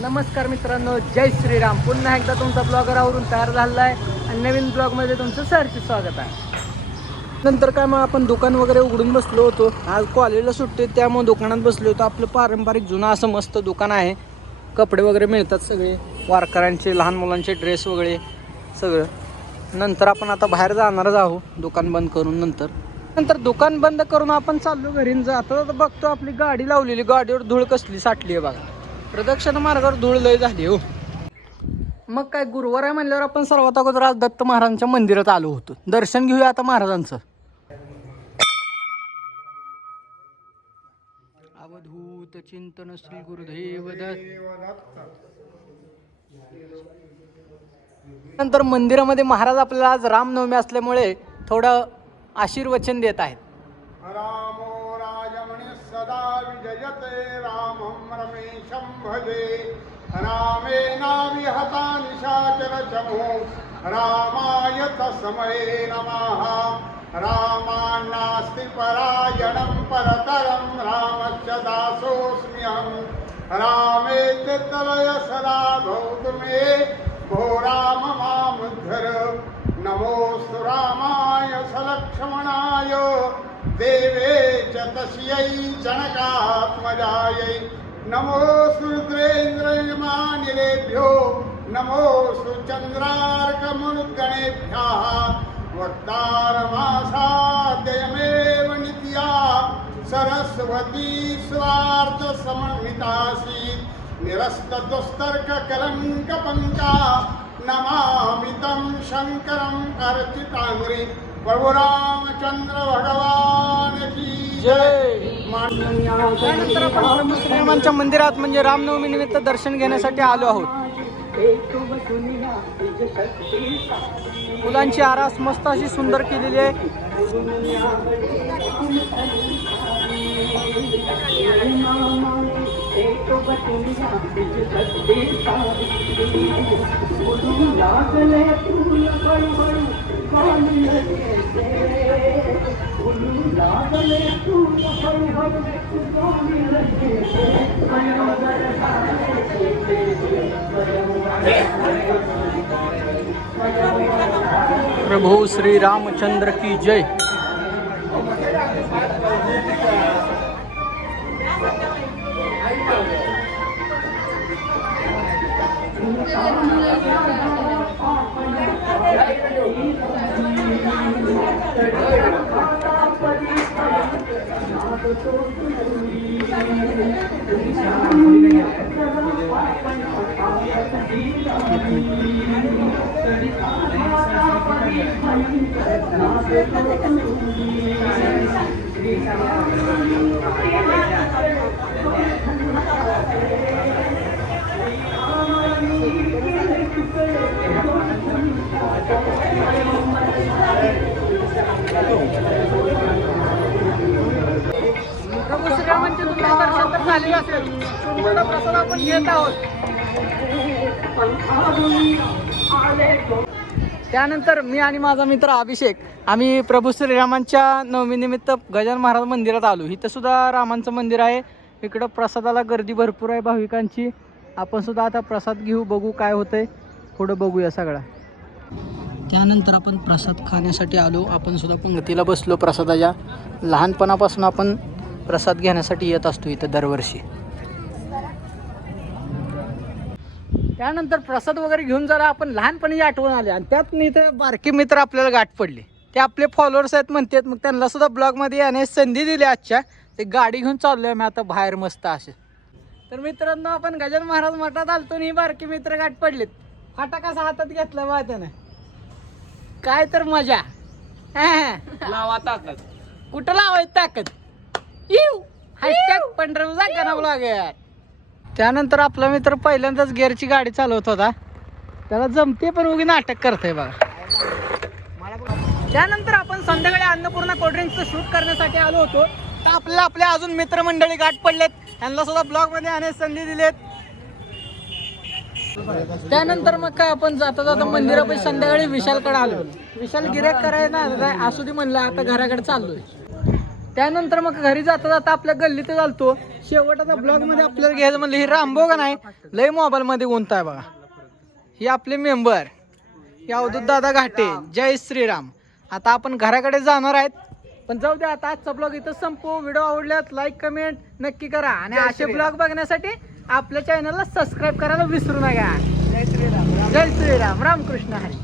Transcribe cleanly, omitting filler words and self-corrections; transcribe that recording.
नमस्कार मित्रांनो, जय श्रीराम. पुन्हा एकदा तुमचा ब्लॉगरवरून तयार झालेला आहे आणि नवीन ब्लॉगमध्ये तुमचं सहर्ष स्वागत आहे. नंतर काय मग आपण दुकान वगैरे उघडून बसलो होतो. आज कॉलेजला सुट्टी त्यामुळे दुकानात बसलो होतो. आपलं पारंपरिक जुनं असं मस्त दुकान आहे. कपडे वगैरे मिळतात सगळे, वारकऱ्यांचे, लहान मुलांचे ड्रेस वगैरे सगळं. नंतर आपण आता बाहेर जाणारच आहोत दुकान बंद करून. नंतर दुकान बंद करून आपण चाललो घरी. आता बघतो आपली गाडी लावलेली, गाडीवर धूळ कसली साठली आहे बघा. प्रदक्षिण मार्गावर धूळ लय झाली हो. मग काय गुरुवार आहे म्हणल्यावर आपण सर्वात अगोदर आज दत्त महाराजांच्या मंदिरात आलो होतो. दर्शन घेऊया आता महाराजांचं. अवधूत चिंतन श्री गुरुदेव दत्त. नंतर मंदिरामध्ये महाराज आपल्याला आज रामनवमी असल्यामुळे थोडं आशीर्वचन देत आहेत. रामो राजमणि सदा विजयते रामं रमेशं भजे रामेणाविहता निशाचरचमो रामाय तस्मै नमः रामान्नास्ति परायणं परतरं रामस्य दासोऽस्म्यहं रामे चित्तलय सदा भवतु मे भो राम मामुद्धर नमोऽस्तु रामाय सलक्ष्मणाय देवे च तस्यै जनकात्मजायै नमोऽस्तु रुद्रेन्द्रयमानिलेभ्यो नमोऽस्तु चन्द्रार्कमनुगणेभ्यः वक्तारमासाद्यमेव नित्या सरस्वती स्वार्थसमन्वितासीत् निरस्तदुस्तर्ककलङ्कपङ्का नमामि तं शङ्करं अर्चिताङ्घ्रि प्रभु रामचंद्र भगवान की जय. त्यानंतर आपण श्रीरामांच्या मंदिरात म्हणजे रामनवमी निमित्त दर्शन घेण्यासाठी आलो आहोत. फुलांची आरास मस्त अशी सुंदर केलेली आहे. प्रभु श्री रामचंद्र की जय. प्रभू श्रीरामांचे तुमचे दर्शन तर झाले असेल. थोडा प्रसाद आपण घेत आहोत. त्यानंतर मी आणि माझा मित्र अभिषेक आम्ही प्रभू श्रीरामांच्या नवमीनिमित्त गजानन महाराज मंदिरात आलो. इथं सुद्धा रामांचं मंदिर आहे. इकडं प्रसादाला गर्दी भरपूर आहे भाविकांची. आपण सुद्धा आता प्रसाद घेऊ, बघू काय होतंय, पुढं बघूया सगळा. त्यानंतर आपण प्रसाद खाण्यासाठी आलो. आपण सुद्धा पंगतीला बसलो प्रसादाच्या. लहानपणापासून आपण प्रसाद घेण्यासाठी येत असतो इथं दरवर्षी. त्यानंतर प्रसाद वगैरे घेऊन जरा आपण लहानपणी आठवण आले आणि त्यात इथं बारकी मित्र आपल्याला गाठ पडले. ते आपले फॉलोअर्स आहेत म्हणतात. मग त्यांना सुद्धा ब्लॉगमध्ये येण्याची संधी दिली आजच्या. ते गाडी घेऊन चाललोय मी आता बाहेर मस्त असे. तर मित्रांनो, आपण गजानन महाराज मठात आलतो आणि ही बारकी मित्र गाठ पडलेत. फाटा कसा हातात घेतला बा त्यानं, काय तर मजा. लावा ताकद. कुठं लावायची ताकद. हॅशटॅग पंढरपूरचा गाणं ब्लॉगर. त्यानंतर आपला मित्र पहिल्यांदाच गिअरची गाडी चालवत होता. त्याला जमते पण उगी नाटक करतोय बघा. त्यानंतर आपण संध्याकाळी अन्नपूर्णा कोल्ड्रिंक्सचं शूट करण्यासाठी आलो होतो. तर आपल्याला आपल्या अजून मित्रमंडळी गाठ पडलेत. त्यांना सुद्धा ब्लॉगमध्ये आणण्याची संधी दिलेत. त्यानंतर मग काय आपण जाता जाता मंदिरापाशी संध्याकाळी विशालकडे आलो. विशाल गिऱ्हाईक करायला असू दे म्हणलं, आता घराकडे चाललोय. त्यानंतर मग घरी जाता जाता आपल्या गल्लीत चालतो. शेवटाचा ब्लॉग मध्ये आपल्याला घ्यायचं म्हणलं, ही रामभाऊ का नाही लय मोबाईल मध्ये गुंताय बघा. ही आपले मेंबर हे अवधूत दादा घाटे. जय श्रीराम. आता आपण घराकडे जाणार आहेत, पण जाऊ द्या आता आजचा ब्लॉग इथं संपू. व्हिडिओ आवडल्यास लाईक कमेंट नक्की करा आणि असे ब्लॉग बघण्यासाठी आपल्या चॅनलला सबस्क्राईब करायला विसरू नका. जय श्रीराम. जय श्रीराम. रामकृष्ण हरी.